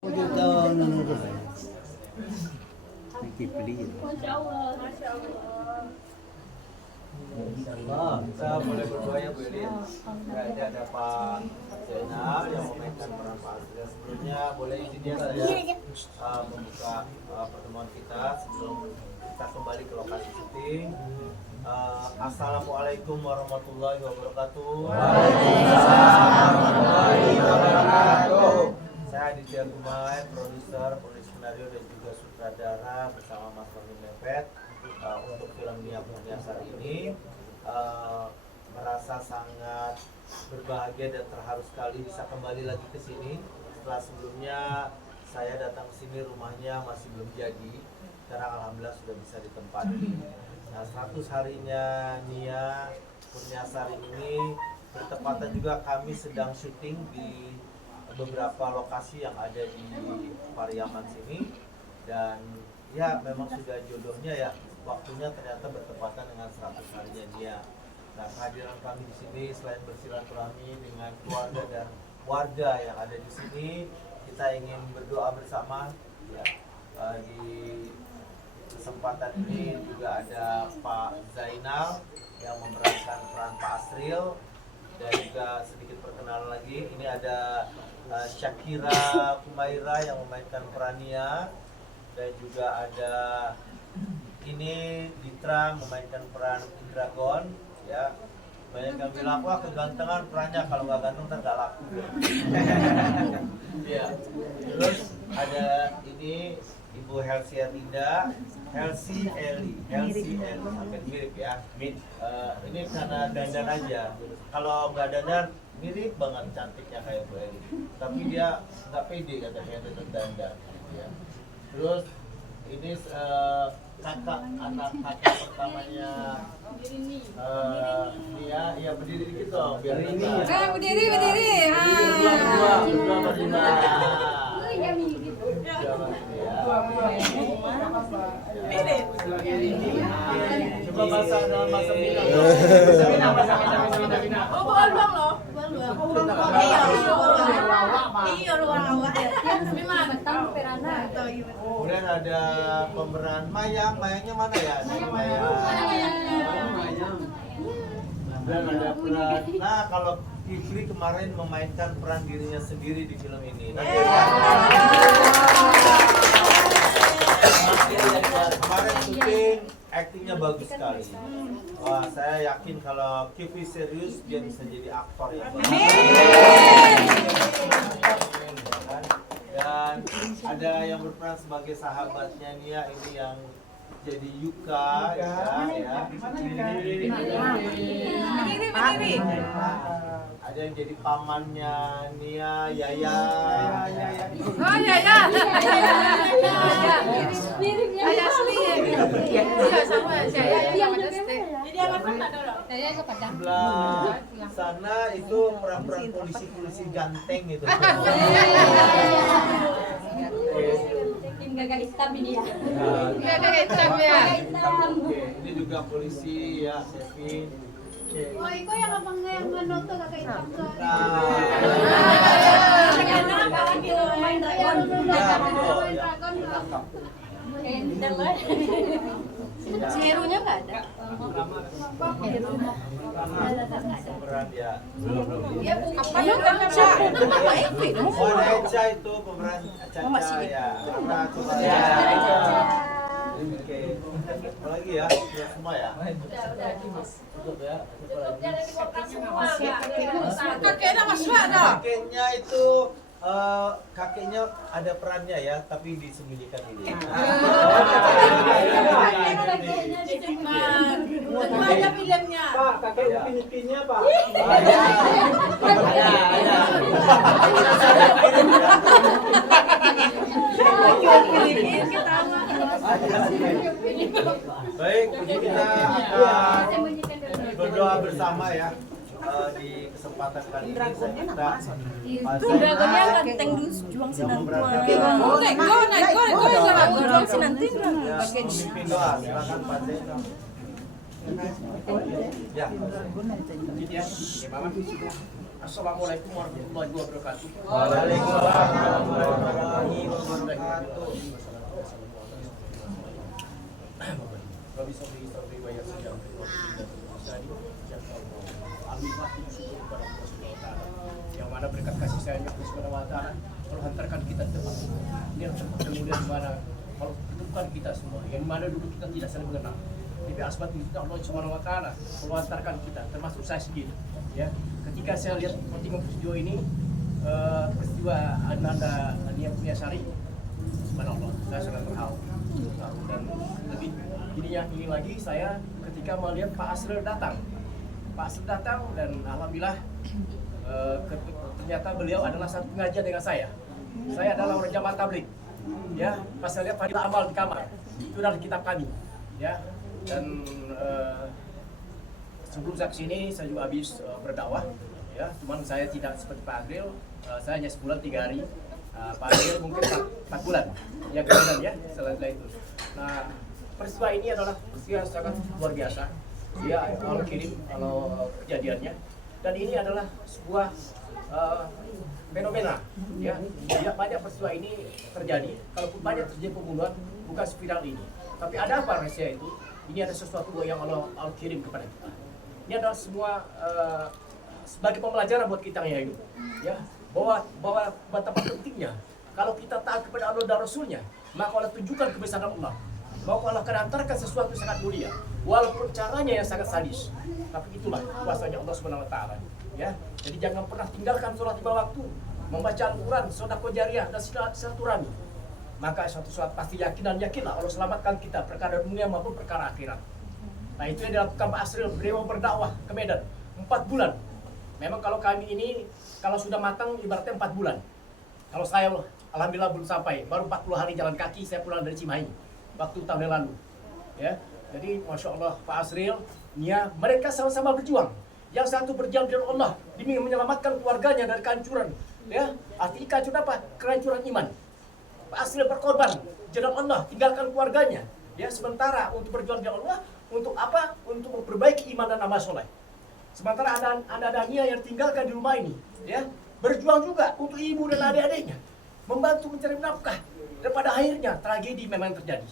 Kita boleh berdoa ya Bu Elin. Ini ada Pak Zainal yang memainkan peran Pak Asril. Sebelumnya boleh izin ya saya membuka pertemuan kita sebelum kita kembali ke lokasi syuting. Assalamualaikum warahmatullahi wabarakatuh. Waalaikumsalam warahmatullahi wabarakatuh. Saya Aditya Gumai, produser, penulis skenario dan juga sutradara bersama Mas Tony Mepet untuk film Nia Kurniasari ini. Merasa sangat berbahagia dan terharu sekali bisa kembali lagi ke sini. Setelah sebelumnya saya datang ke sini rumahnya masih belum jadi, sekarang alhamdulillah sudah bisa ditempati. Nah, 100 harinya Nia Kurniasari ini bertepatan juga kami sedang syuting di beberapa lokasi yang ada di Pariaman sini, dan ya memang sudah jodohnya ya, waktunya ternyata bertepatan dengan 100 harinya Nia. Nah, kehadiran kami di sini selain bersilaturahmi dengan keluarga dan warga yang ada di sini, kita ingin berdoa bersama ya. Di kesempatan ini juga ada Pak Zainal yang memerankan peran Pak Asril, dan juga sedikit perkenalan lagi, ini ada Syakira Kumaira yang memainkan peran Nia, dan juga ada ini Ditra memainkan peran Indragon ya. Banyak yang bilang wah kegantengan perannya, kalau nggak ganteng kan nggak laku ya. Terus ada ini Ibu Helsi Rinda, Helsi Eli, hampir mirip ya. Ini karena dandan aja. Kalau nggak dandan mirip banget cantiknya kayak Bu Eli. Tapi dia nggak pede katanya tetap dandan. Ya. Terus ini anak kakak pertamanya Nia, ya berdiri dikit dong biar ini. Berdiri. Coba bahasa dalam bahasa Minang. Oh, bukan loh. Iya, ruang awak. Memang betang perana. Kemudian ada pemeran Mayangnya mana ya? Mayang. Dan ada peran. Nah, kalau Kifli kemarin memainkan peran dirinya sendiri di film ini. Kemarin syuting, aktingnya bagus sekali. Wah, saya yakin kalau Kifli serius dia bisa jadi aktor yang bagus. Dan ada yang berperan sebagai sahabatnya Nia ini yang jadi Yuka ya. Berdiri. Ada yang jadi pamannya Nia, Yaya. Oh, Yaya. Yaya asli ya. Iya, sama Yaya yang ada steak. Jadi anak mana dulu? Yaya ke Padang. Sebelah sana itu peran-peran polisi ganteng gitu. Gagal hitam ini ya. Gagal hitam ya. Ini juga polisi ya, Kevin. Oh, itu yang abang yang menoto gagal hitam tuh. Main dragon. Si Herunya nggak ada. Pemeran ya. Apa dong? Nama Evi. Oh, Eca itu pemeran Caca ya. Nah, coba ya. Oke. Apa lagi ya? Sudah semua ya? Cukup ya. Kakeknya Mas ada. Kakeknya itu kakeknya ada perannya ya, tapi disembunyikan ini. Ada filmnya. Pak, kakek upin-ipinnya Pak. Baik, kita akan berdoa bersama ya. Di kesempatan kali ini saya minta Dragonnya ganteng dus juang sinantuan. Juang sinantuan. memimpin doa. Silakan Pak Zainal. Ya. Assalamualaikum warahmatullahi wabarakatuh. Waalaikumsalam warahmatullahi wabarakatuh. Rabbi sabri sabri wa yassir amri wa hlul 'uqdatam min lisani. Alhamdulillah syukur kepada Allah Subhanahu wa taala yang mana berkat kasih sayangnya Allah Subhanahu wa taala Allah hantarkan kita ke tempat ini yang tempat kemudian di mana Allah pertemukan kita semua yang mana dulu kita tidak saling mengenal. Tapi asbat itu Allah Subhanahu wa taala Allah hantarkan kita termasuk saya sendiri ya. Ketika saya lihat pertemuan video ini peristiwa Ananda Nia Punyasari, subhanallah, saya sangat terharu dan lebih ini lagi saya ketika melihat Pak Asril datang dan alhamdulillah ternyata beliau adalah satu pengajian dengan saya adalah orang jamaah tabligh ya. Pas saya lihat fadilah amal di kamar itu dari kitab kami ya. Dan sebelum saya kesini saya juga habis berdakwah ya, cuman saya tidak seperti Pak Agril, saya hanya sebulan 3 hari. Pak Agril mungkin 4 bulan ya kemudian ya setelah itu. Nah peristiwa ini adalah peristiwa sangat luar biasa ya, Allah kirim kalau kejadiannya, dan ini adalah sebuah fenomena ya. Tidak banyak peristiwa ini terjadi, kalaupun banyak terjadi pembunuhan bukan spiral ini. Tapi ada apa rahasia itu? Ini ada sesuatu yang Allah kirim kepada kita. Ini adalah semua sebagai pembelajaran buat kita yang hidup ya, bahwa betapa pentingnya kalau kita taat kepada Allah dan Rasulnya, maka Allah tunjukkan kebesaran Allah, bahwa Allah akan hantarkan sesuatu sangat mulia walaupun caranya yang sangat sadis, tapi itulah kuasanya Allah Subhanahu wa taala ya. Jadi jangan pernah tinggalkan sholat 5 waktu, membaca Al-Quran, sedekah jariah dan silaturahmi, maka suatu saat pasti yakinlah Allah selamatkan kita perkara dunia maupun perkara akhirat. Nah itu yang dilakukan Pak Asril, beliau berdakwah ke Medan 4 bulan. Memang kalau kami ini kalau sudah matang ibaratnya 4 bulan. Kalau saya alhamdulillah belum sampai, baru 40 hari jalan kaki saya pulang dari Cimahi waktu tahun yang lalu ya. Jadi Masya Allah Pak Asril, Nia, mereka sama-sama berjuang. Yang satu berjuang dengan Allah demi menyelamatkan keluarganya dari kehancuran ya. Arti kehancuran apa? Kehancuran iman. Pak Asril berkorban jalan Allah, tinggalkan keluarganya ya sementara untuk berjuang dengan Allah. Untuk apa? Untuk memperbaiki iman dan amal soleh. Sementara ada Nia yang tinggalkan di rumah ini ya, berjuang juga untuk ibu dan adik-adiknya, membantu mencari nafkah, dan pada akhirnya tragedi memang terjadi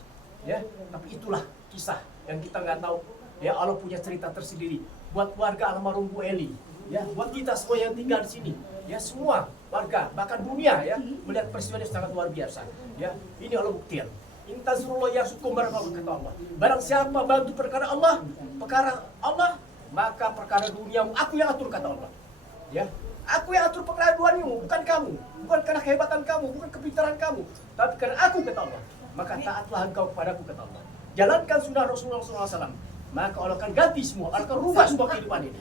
ya. Tapi itulah kisah yang kita nggak tahu ya, Allah punya cerita tersendiri buat warga almarhum Bu Eli ya, buat kita semua yang tinggal di sini ya, semua warga bahkan dunia ya melihat peristiwa ini sangat luar biasa ya. Ini Allah buktikan, in tazurullah yasukum barakallahu kata Allah, barang siapa bantu perkara Allah maka perkara duniamu aku yang atur kata Allah ya. Aku yang atur perkara duniamu, bukan kamu, bukan karena kehebatan kamu, bukan kepintaran kamu, tapi karena aku kata Allah. Maka taatlah engkau kepadaku kata Allah, jalankan sunnah Rasulullah SAW, maka Allah akan ganti semua, Allah akan rubah semua kehidupan ini.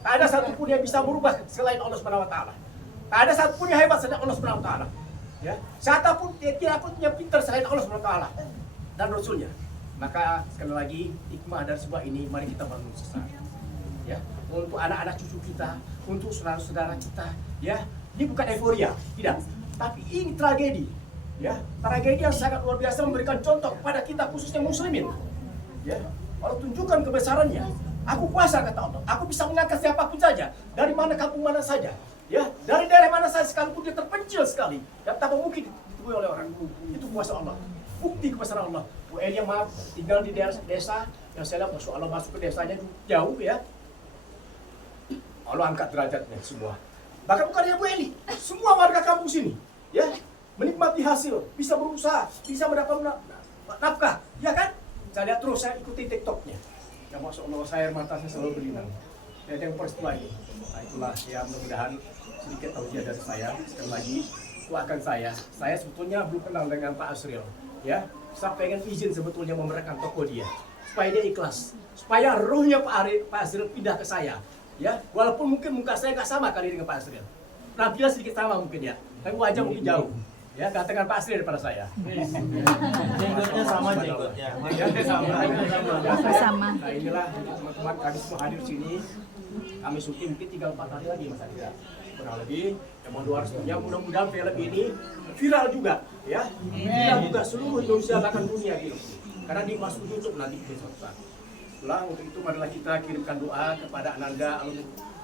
Tak ada satupun yang bisa merubah selain Allah Subhanahu wa taala. Tak ada satupun yang hebat selain Allah Subhanahu wa taala ya. Siapapun tidak punya pintar selain Allah Subhanahu wa taala dan Rasulnya. Maka sekali lagi hikmah dari sebuah ini, mari kita bangun sesat ya, untuk anak-anak cucu kita, untuk saudara-saudara kita ya. Ini bukan euforia, tidak, tapi ini tragedi ya, tragedi yang sangat luar biasa, memberikan contoh kepada kita khususnya muslimin ya. Allah tunjukkan kebesarannya. Aku kuasa kata Allah, aku bisa mengangkat siapapun saja, dari mana kampung mana saja ya, dari daerah mana saja, sekalipun dia terpencil sekali dan tak mungkin ditemui oleh orang. Itu kuasa Allah, bukti kebesaran Allah. Bu Eli yang maaf tinggal di daerah desa yang saya lihat Masya Allah masuk ke desanya jauh ya, Allah angkat derajatnya semua. Bahkan bukan hanya Bu Eli, semua warga kampung sini ya menikmati hasil, bisa berusaha, bisa mendapat nafkah ya kan. Saya lihat terus, saya ikuti TikToknya ya, Masya Allah, saya mata saya selalu berlinang ya dengan peristiwa ini. Nah itulah ya, mudah-mudahan sedikit tausiah dari saya. Sekali lagi doakan saya sebetulnya belum kenal dengan Pak Asril ya. Saya pengen izin sebetulnya memberikan toko dia supaya dia ikhlas, supaya rohnya Pak Asril pindah ke saya ya. Walaupun mungkin muka saya nggak sama kali dengan Pak Asril, penampilan sedikit sama mungkin ya, tapi wajah mungkin jauh ya, gantengan Pak Asril daripada saya. Jenggotnya sama, jenggotnya. Sama. Nah inilah teman-teman kami semua hadir di sini. Kami syuting mungkin tinggal 4 hari lagi Mas Adira, kurang lebih. Yang mau restunya, mudah-mudahan film ini viral juga ya. Viral juga seluruh Indonesia bahkan dunia gitu. Karena dimasuk YouTube nanti di suatu saat. Untuk itu marilah kita kirimkan doa kepada Ananda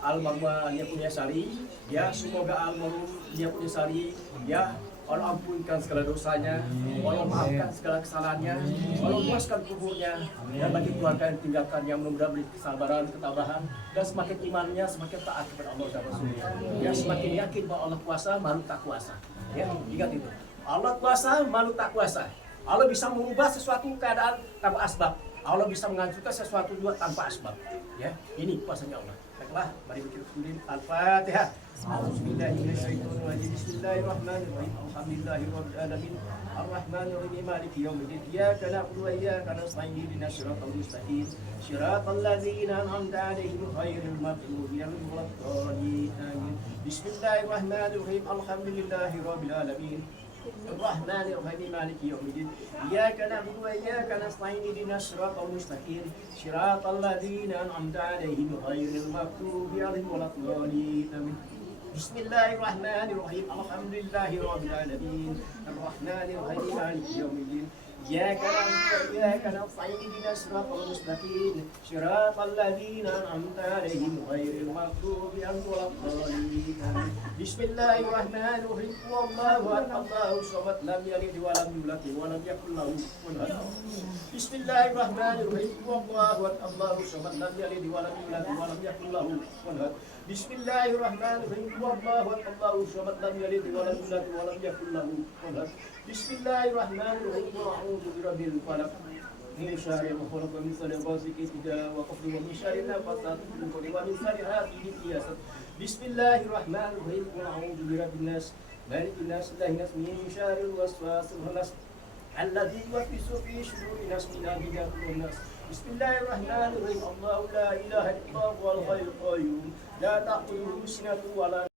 almarhum Nia Punyasari ya, semoga almarhum Nia Punyasari ya Allah ampunkan segala dosanya, Allah maafkan segala kesalahannya, Allah puaskan kuburnya, dan bagi keluarga yang tinggalkannya mudah-mudahan beri kesabaran, ketabahan, dan semakin imannya semakin taat kepada Allah dan Rasulnya. Ya, semakin yakin bahwa Allah kuasa, malu tak kuasa. Ya, ingat itu. Allah kuasa, malu tak kuasa. Allah bisa mengubah sesuatu keadaan tanpa asbab. Allah bisa menghancurkan sesuatu juga tanpa asbab. Ya, ini kuasanya Allah. Baiklah, mari kita tulis Al-Fatihah. Bismillahirrahmanirrahim. Bismillahirrahmanirrahim. Alhamdulillahirabbil alamin. Arrahmanirrahim. Maliki yaumiddin. Iyyaka na'budu wa iyyaka nasta'in. Ihdinas siratal mustaqim. Siratal ladzina an'amta 'alaihim ghairil maghdubi 'alaihim waladdallin. Amin. Bismillahirrahmanirrahim. Alhamdulillahirabbil alamin. Ar-Rahmanir-Rahim Maliki Yaumiddin. Iyyaka na'budu wa iyyaka nasta'in. Ihdinas siratal mustaqim. Siratal ladzina an'amta 'alaihim ghairil maghdubi 'alaihim waladdallin. Amin. Bismillahirrahmanirrahim. Alhamdulillahirabbil alamin. Ar-Rahmanir-Rahim Maliki Yaumiddin. Iyyaka na'budu wa iyyaka nasta'in. Ihdinas siratal mustaqim. Siratal ladzina an'amta 'alaihim ghairil maghdubi 'alaihim waladdallin. Amin. Bismillahirrahmanirrahim. Wallahu ahad, Allahu samad, lam yalid wa lam yulad wa lam yakul lahu kufuwan ahad. Bismillahirrahmanirrahim. Wallahu ahad, Allahu samad, lam yalid wa lam yulad wa lam yakul lahu kufuwan ahad. Bismillahirrahmanirrahim. Wallahu ahad, Allahu samad, lam yalid wa lam yulad wa lam yakul lahu kufuwan ahad. Bismillahirrahmanirrahim. A'udzu birabbil falaq. Min syarri ma khalaq wa min syarri ghasiqin idza waqab wa min syarri nafathati fil 'uqad wa min syarri hasidin idza hasad. Bismillahirrahmanirrahim. A'udzu birabbin nas, malikin nas, ilahin nas, min syarril waswasil khannas alladzi yuwaswisu fi shudurin nas min al-jinni nas. Bismillahirrahmanirrahim. Allahu la ilaha illallah wal hayyul qayyum. La ta'khudhuhu sinatun wa la